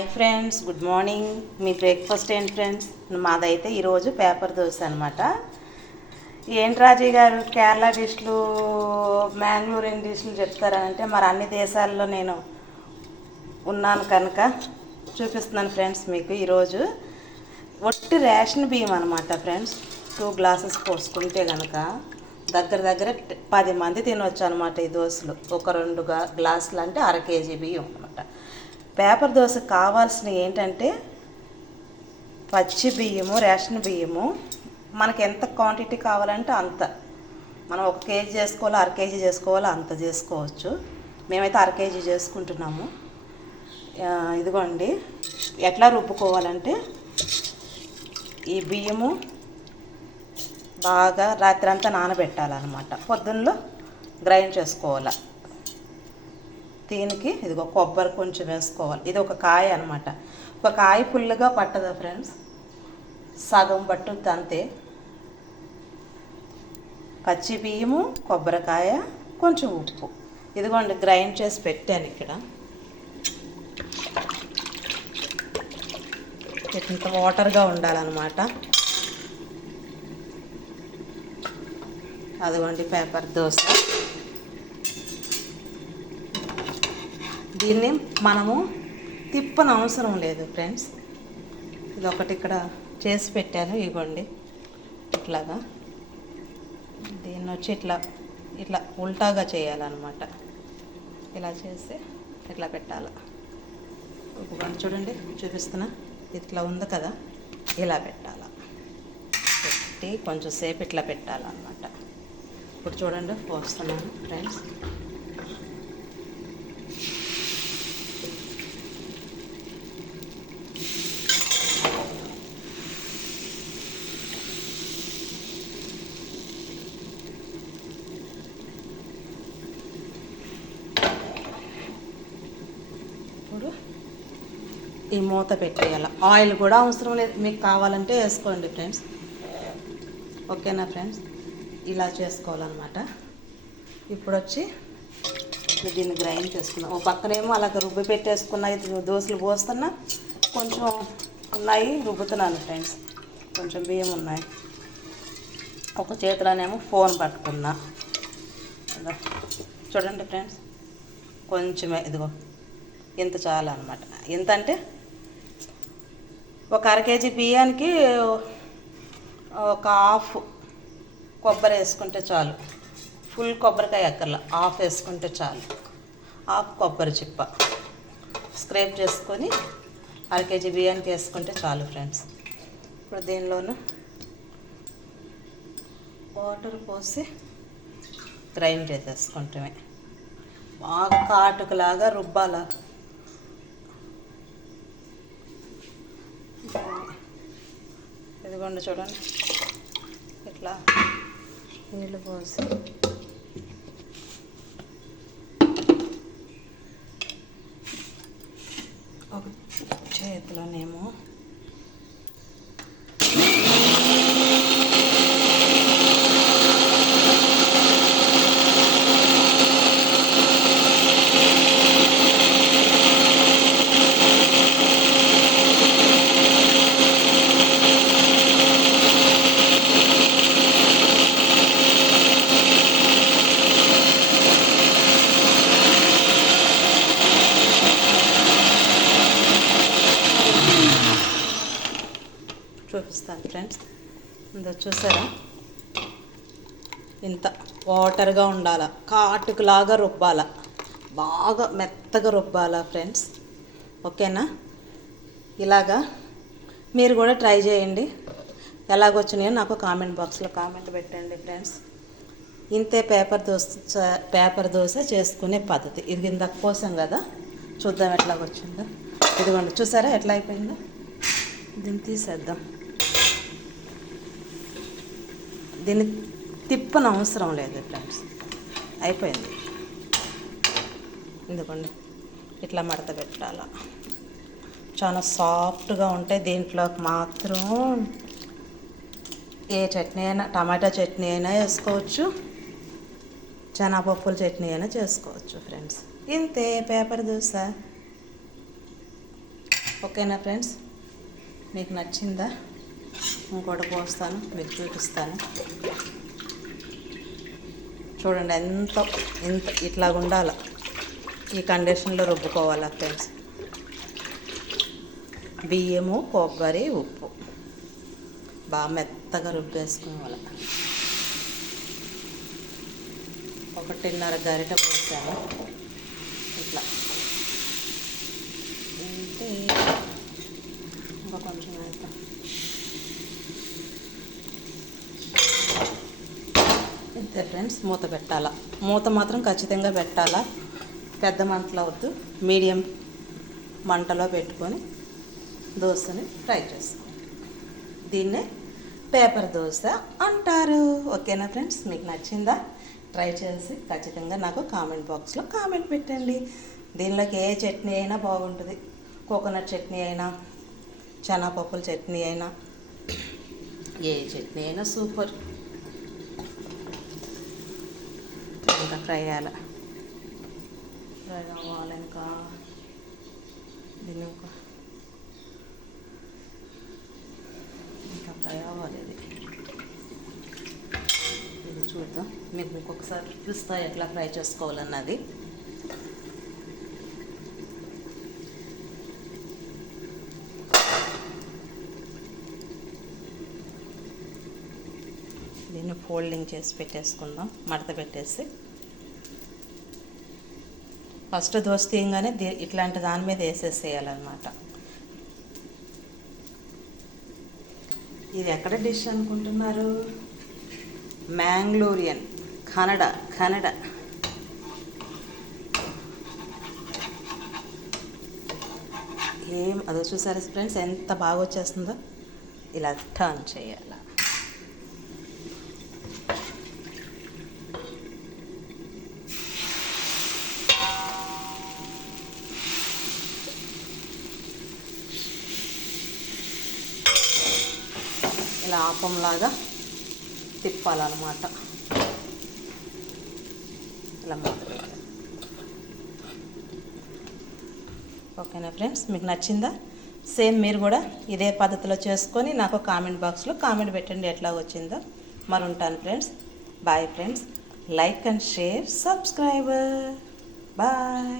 Hi friends good morning. మీ breakfast ఏంటి friends? మాదైతే ఈరోజు పేపర్ దోశ అనమాట ఏంటి రాజీ గారు? కేరళ డిష్లు మ్యాంగ్లూరియన్ డిష్లు చెప్తారంటే మరి అన్ని దేశాల్లో నేను ఉన్నాను కనుక చూపిస్తున్నాను ఫ్రెండ్స్ మీకు ఈరోజు. ఒట్టి రేషన్ బియ్యం అనమాట ఫ్రెండ్స్. టూ గ్లాసెస్ పోసుకుంటే కనుక దగ్గర దగ్గర పది మంది తినవచ్చు అనమాట ఈ దోశలు. ఒక రెండు గ్లాసులు అంటే అర కేజీ బియ్యం అనమాట పేపర్ దోశ కావాల్సినవి ఏంటంటే పచ్చి బియ్యము రేషన్ బియ్యము. మనకి ఎంత క్వాంటిటీ కావాలంటే అంత. మనం ఒక కేజీ చేసుకోవాలో అర కేజీ చేసుకోవాలో అంత చేసుకోవచ్చు. మేమైతే అర కేజీ చేసుకుంటున్నాము. ఇదిగోండి. ఎట్లా రుబ్బుకోవాలంటే ఈ బియ్యము బాగా రాత్రి అంతా నానబెట్టాలన్నమాట. పొద్దున్నలో గ్రైండ్ చేసుకోవాలి. దీనికి ఇదిగో కొబ్బరి కొంచెం వేసుకోవాలి. ఇది ఒక కాయ అనమాట ఒక కాయ ఫుల్గా పట్టదా ఫ్రెండ్స్? సగం పట్టుద్ది అంతే. పచ్చి బియ్యము కొబ్బరికాయ కొంచెం ఉప్పు. ఇదిగోండి గ్రైండ్ చేసి పెట్టాను ఇక్కడ. ఇంత వాటర్గా ఉండాలన్నమాట. అదిగోండి పేపర్ దోశ. దీన్ని మనము తిప్పని అవసరం లేదు ఫ్రెండ్స్ ఇది ఒకటి ఇక్కడ చేసి పెట్టాను ఇగోండి ఇట్లాగా. దీన్ని వచ్చి ఇట్లా ఇట్లా ఉల్టాగా చేయాలన్నమాట. ఇలా చేసి ఇట్లా పెట్టాలి. ఇదిగోండి చూడండి చూపిస్తున్నా. ఇట్లా ఉంది కదా ఇలా పెట్టాలి. పెట్టి కొంచెం సేపు ఇట్లా పెట్టాలన్నమాట. ఇప్పుడు చూడండి వస్తున్నాను ఫ్రెండ్స్ ఇప్పుడు ఈ మూత పెట్టేయాలి. ఆయిల్ కూడా అవసరం లేదు. మీకు కావాలంటే వేసుకోండి ఫ్రెండ్స్. ఓకేనా ఫ్రెండ్స్? ఇలా చేసుకోవాలన్నమాట. ఇప్పుడు వచ్చి దీన్ని గ్రైండ్ చేసుకున్నాం ఒక పక్కనేమో అలా రుబ్బి పెట్టేసుకున్న ఇది దోశలు పోస్తున్నా కొంచెం ఉన్నాయి రుబ్బుతున్నాను ఫ్రెండ్స్. కొంచెం బియ్యం ఉన్నాయి. ఒక చేతిలోనేమో ఫోన్ పట్టుకున్నా. చూడండి ఫ్రెండ్స్. కొంచెమే ఇదిగో. ఇంత చాలు అనమాట ఎంత అంటే ఒక అర కేజీ బియ్యానికి ఒక హాఫ్ కొబ్బరి వేసుకుంటే చాలు. ఫుల్ కొబ్బరికాయ ఎక్కర్ల హాఫ్ వేసుకుంటే చాలు. హాఫ్ కొబ్బరి చిప్ప. స్క్రేప్ చేసుకొని అర కేజీ బియ్యానికి వేసుకుంటే చాలు ఫ్రెండ్స్. ఇప్పుడు దీనిలోను వాటర్ పోసి గ్రైండ్ చేసేసుకుంటామే. బాగా కాటుకులాగా రుబ్బాలా? ఇదిగోండి చూడండి. ఇట్లా నీళ్ళు పోసి. ఒక చేతిలోనేమో చూపిస్తాను ఫ్రెండ్స్ ఇందో చూసారా? ఇంత వాటర్గా ఉండాల కాటుకులాగా రుబ్బాల బాగా మెత్తగా రుబ్బాల ఫ్రెండ్స్. ఓకేనా? ఇలాగా మీరు కూడా ట్రై చేయండి. ఎలాగొచ్చినాయో నాకు కామెంట్ బాక్స్లో కామెంట్ పెట్టండి ఫ్రెండ్స్. ఇంతే పేపర్ దోశ పేపర్ దోశ చేసుకునే పద్ధతి. ఇది ఇందాక కోసం కదా చూద్దాం ఎట్లాగొచ్చిందో. ఇదిగోండి చూసారా ఎట్లా అయిపోయిందో? దీన్ని తీసేద్దాం. దీన్ని తిప్పని అవసరం లేదు ఫ్రెండ్స్. అయిపోయింది. ఎందుకండి ఇట్లా మడత పెట్టాల. చాలా సాఫ్ట్గా ఉంటాయి దీంట్లోకి మాత్రం. ఏ చట్నీ అయినా టమాటా చట్నీ అయినా వేసుకోవచ్చు. శనగపప్పుల చట్నీ అయినా చేసుకోవచ్చు ఫ్రెండ్స్. ఇంతే పేపర్ దోశ. ఓకేనా ఫ్రెండ్స్? మీకు నచ్చిందా? ఇంకోటి పోస్తాను మీకు చూపిస్తాను. చూడండి ఎంత ఇంత ఇట్లా ఉండాలి. ఈ కండిషన్లో రుబ్బుకోవాలి ఫ్రెండ్స్. బియ్యము కొబ్బరి ఉప్పు. బాగా మెత్తగా రుబ్బేసుకోవాలి. ఒకటిన్నర గరిట పోసాను. ఇట్లా. అంటే ఇంకా కొంచెం వేస్తాను అంతే ఫ్రెండ్స్ మూత పెట్టాలా? మూత మాత్రం ఖచ్చితంగా పెట్టాలా? పెద్ద మంటలో వద్దు మీడియం మంటలో పెట్టుకొని దోశని ఫ్రై చేసుకో. దీన్నే పేపర్ దోశ అంటారు. ఓకేనా ఫ్రెండ్స్ మీకు నచ్చిందా? ట్రై చేసి ఖచ్చితంగా నాకు కామెంట్ బాక్స్లో కామెంట్ పెట్టండి. దీనిలోకి ఏ చట్నీ అయినా బాగుంటుంది. కోకోనట్ చట్నీ అయినా చెనాపప్పుల చట్నీ అయినా ఏ చట్నీ అయినా సూపర్ ఇంకా ఫ్రై చేయాలి ఫ్రై కావాలి ఇంకా. దీన్ని ఇంకా ఇంకా ఫ్రై అవ్వాలి ఇది. ఇది చూద్దాం. మీకు ఇంకొకసారి చూపిస్తా ఎట్లా ఫ్రై చేసుకోవాలన్నది. దీన్ని ఫోల్డింగ్ చేసి పెట్టేసుకుందాం. మడత పెట్టేసి. ఫస్ట్ దోశ తీయగానే ఇట్లాంటి దాని మీద వేసేసేయాలన్నమాట. ఇది ఎక్కడ డిష్ అనుకుంటున్నారు? మ్యాంగ్లూరియన్ కనడ కనడ ఏం అదో చూసారా ఫ్రెండ్స్ ఎంత బాగా వచ్చేస్తుందో ఇలా టర్న్ చేయాలి. ఇలా ఆపంలాగా తిప్పాలన్నమాట. ఇలా ఓకేనా ఫ్రెండ్స్? మీకు నచ్చిందా? సేమ్ మీరు కూడా ఇదే పద్ధతిలో చేసుకొని నాకు కామెంట్ బాక్స్లో కామెంట్ పెట్టండి ఎట్లా వచ్చిందో. మరి ఉంటాను friends. Bye friends. Like and share subscriber. Bye.